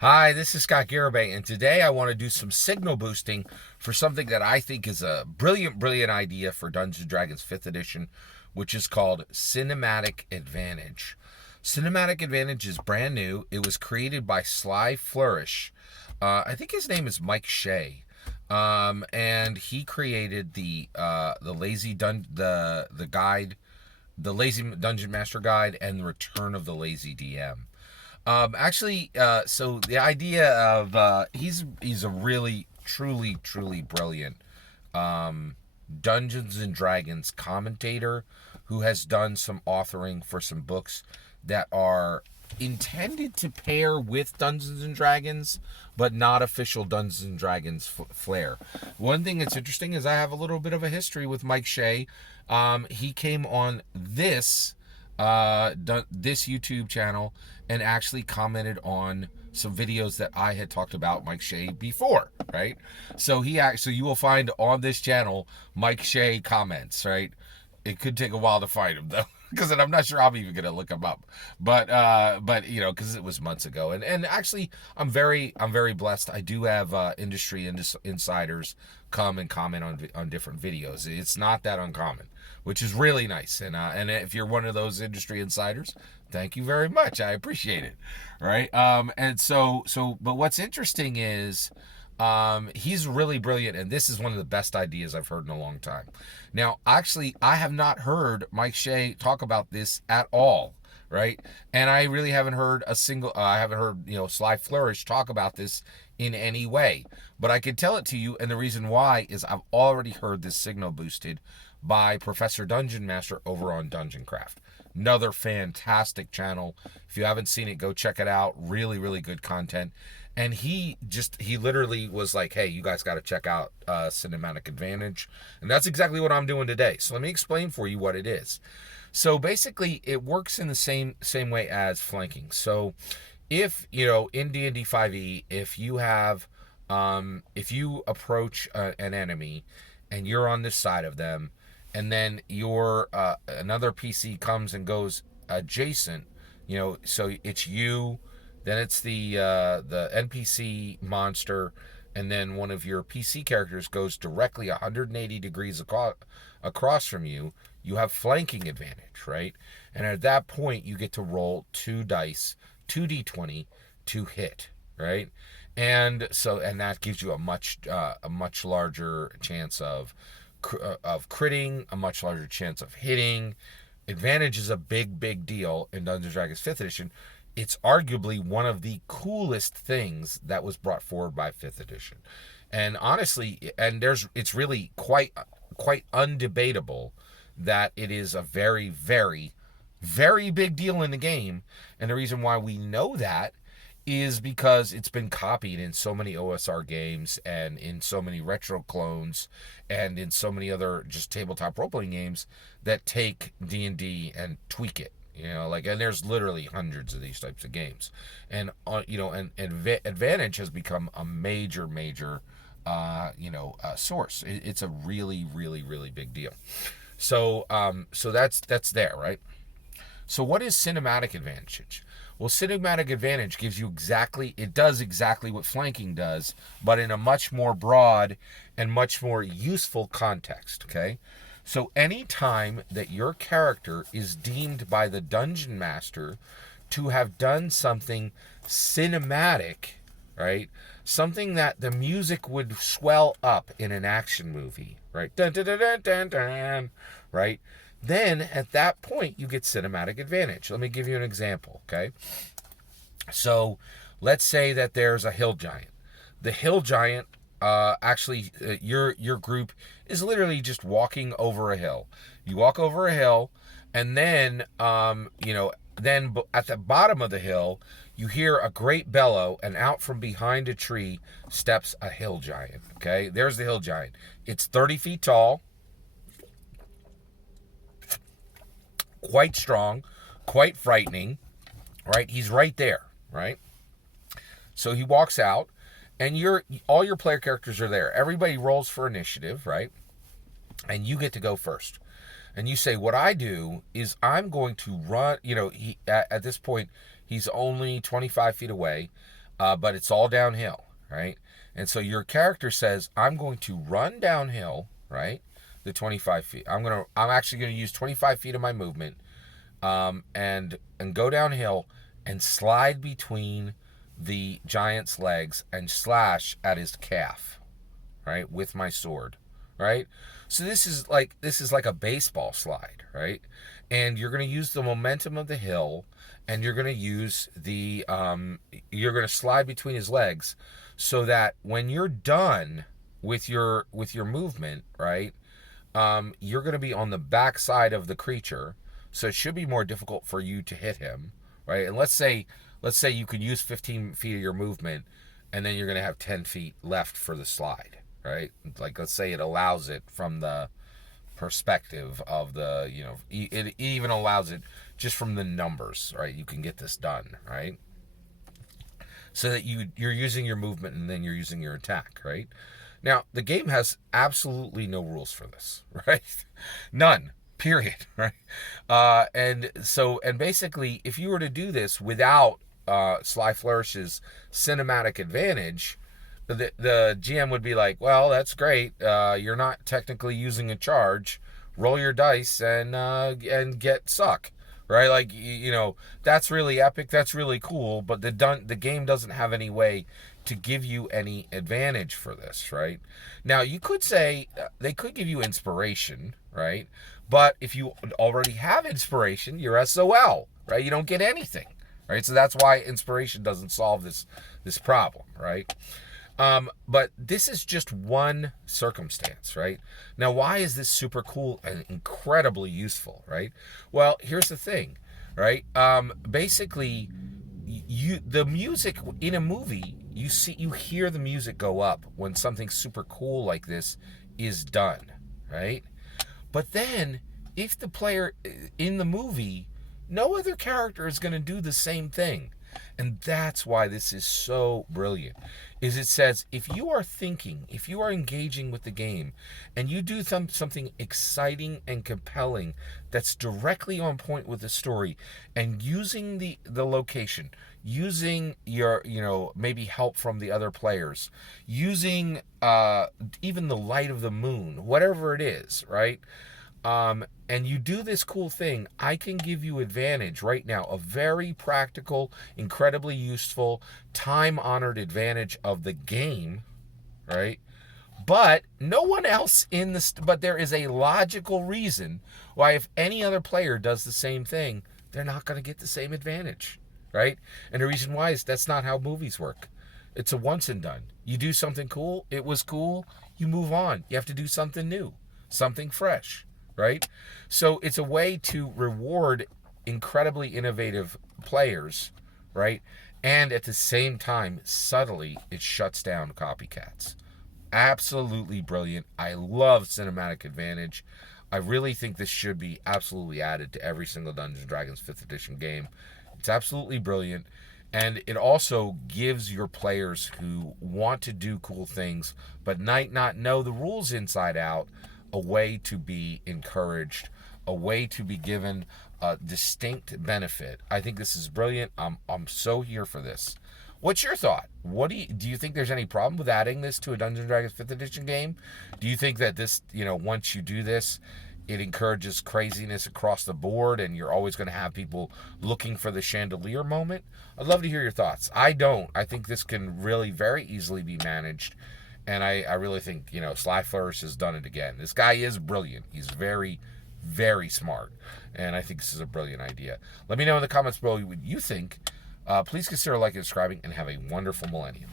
Hi, this is Scott Garibay, and today I want to do some signal boosting for something that I think is a brilliant, brilliant idea for Dungeons & Dragons 5th edition, which is called Cinematic Advantage. Cinematic Advantage is brand new. It was created by Flourish. I think his name is Mike Shea. And he created the lazy the guide, the lazy dungeon master guide, and the return of the lazy DM. So the idea of he's a really truly brilliant Dungeons and Dragons commentator who has done some authoring for some books that are intended to pair with Dungeons and Dragons, but not official Dungeons and Dragons flair. One thing that's interesting is I have a little bit of a history with Mike Shea. He came on this YouTube channel and actually commented on some videos that I had talked about Mike Shea before, right? So you will find on this channel Mike Shea comments, right? It could take a while to find him though, because I'm not sure I'm even gonna look him up. But you know, because it was months ago, and actually, I'm very blessed. I do have industry insiders come and comment on different videos. It's not that uncommon, which is really nice. And if you're one of those industry insiders, thank you very much. I appreciate it. Right. But what's interesting is he's really brilliant, and this is one of the best ideas I've heard in a long time. Now, actually, I have not heard Mike Shea talk about this at all, right? And I really haven't heard I haven't heard, Sly Flourish talk about this in any way. But I can tell it to you, and the reason why is I've already heard this signal boosted by Professor Dungeon Master over on Dungeon Craft. Another fantastic channel. If you haven't seen it, go check it out. Really, really good content. And he literally was like, hey, you guys got to check out Cinematic Advantage. And that's exactly what I'm doing today. So let me explain for you what it is. So basically, it works in the same way as flanking. So if, in D&D 5e, if you approach an enemy and you're on this side of them, and then your another PC comes and goes adjacent, so it's you, then it's the NPC monster, and then one of your PC characters goes directly 180 degrees across from you. You have flanking advantage, right? And at that point, you get to roll 2d20 to hit, right? And that gives you a much larger chance of critting, a much larger chance of hitting. Advantage is a big deal in Dungeons & Dragons 5th edition. It's arguably one of the coolest things that was brought forward by 5th edition. And honestly, it's really quite undebatable that it is a very big deal in the game. And the reason why we know that is because it's been copied in so many OSR games and in so many retro clones and in so many other just tabletop role-playing games that take D&D and tweak it. And there's literally hundreds of these types of games. And Advantage has become a major source. It's a really big deal. So that's there, right? So what is cinematic advantage? Well, cinematic advantage does exactly what flanking does, but in a much more broad and much more useful context, okay? So anytime that your character is deemed by the dungeon master to have done something cinematic, right? Something that the music would swell up in an action movie, right? Dun, dun, dun, dun, dun, dun, right? Then at that point you get cinematic advantage. Let me give you an example, okay? So let's say that there's a hill giant. The hill giant your group is literally just walking over a hill. You walk over a hill, and then then at the bottom of the hill you hear a great bellow, and out from behind a tree steps a hill giant. Okay, there's the hill giant. It's 30 feet tall, quite strong, quite frightening, right? He's right there, right? So he walks out, and all your player characters are there. Everybody rolls for initiative, right? And you get to go first. And you say, what I do is I'm going to run, at this point, he's only 25 feet away. but it's all downhill, right? And so your character says, I'm going to run downhill, right? The 25 feet. I'm actually going to use 25 feet of my movement, and go downhill and slide between the giant's legs and slash at his calf, right, with my sword, right? So this is like a baseball slide, right? And you're going to use the momentum of the hill, and you're going to use you're going to slide between his legs, so that when you're done with your movement, right, you're going to be on the backside of the creature, so it should be more difficult for you to hit him, right? And let's say you could use 15 feet of your movement, and then you're going to have 10 feet left for the slide, right? Like, let's say it allows it from the perspective of the, it even allows it just from the numbers, right? You can get this done, right? So that you're using your movement and then you're using your attack, right? Now, the game has absolutely no rules for this, right? None, period, right? And basically, if you were to do this without Sly Flourish's cinematic advantage, the GM would be like, well, that's great. You're not technically using a charge. Roll your dice and get suck, right? Like, that's really epic. That's really cool. But the game doesn't have any way to give you any advantage for this, right? Now, you could say they could give you inspiration, right? But if you already have inspiration, you're SOL, right? You don't get anything, right? So that's why inspiration doesn't solve this problem, right? But this is just one circumstance, right? Now, why is this super cool and incredibly useful, right? Well, here's the thing, right? Basically, the music in a movie, you hear the music go up when something super cool like this is done, right? But then, if the player in the movie, no other character is going to do the same thing. And that's why this is so brilliant, is it says, if you are engaging with the game, and you do something exciting and compelling that's directly on point with the story, and using the location, using your, maybe help from the other players, using even the light of the moon, whatever it is, right? And you do this cool thing, I can give you advantage right now, a very practical, incredibly useful, time-honored advantage of the game, right? But no one else but there is a logical reason why if any other player does the same thing, they're not going to get the same advantage, right? And the reason why is that's not how movies work. It's a once and done. You do something cool, it was cool, you move on. You have to do something new, something fresh, right? So it's a way to reward incredibly innovative players, right? And at the same time, subtly, it shuts down copycats. Absolutely brilliant. I love cinematic advantage. I really think this should be absolutely added to every single Dungeons & Dragons 5th edition game. It's absolutely brilliant. And it also gives your players who want to do cool things but might not know the rules inside out a way to be encouraged, a way to be given a distinct benefit. I think this is brilliant. I'm so here for this. What's your thought? Do you think there's any problem with adding this to a Dungeons & Dragons 5th edition game? Do you think that this, once you do this, it encourages craziness across the board and you're always going to have people looking for the chandelier moment? I'd love to hear your thoughts. I don't. I think this can really very easily be managed. And I really think, Sly Flourish has done it again. This guy is brilliant. He's very, very smart. And I think this is a brilliant idea. Let me know in the comments below what you think. Please consider liking and subscribing, and have a wonderful millennium.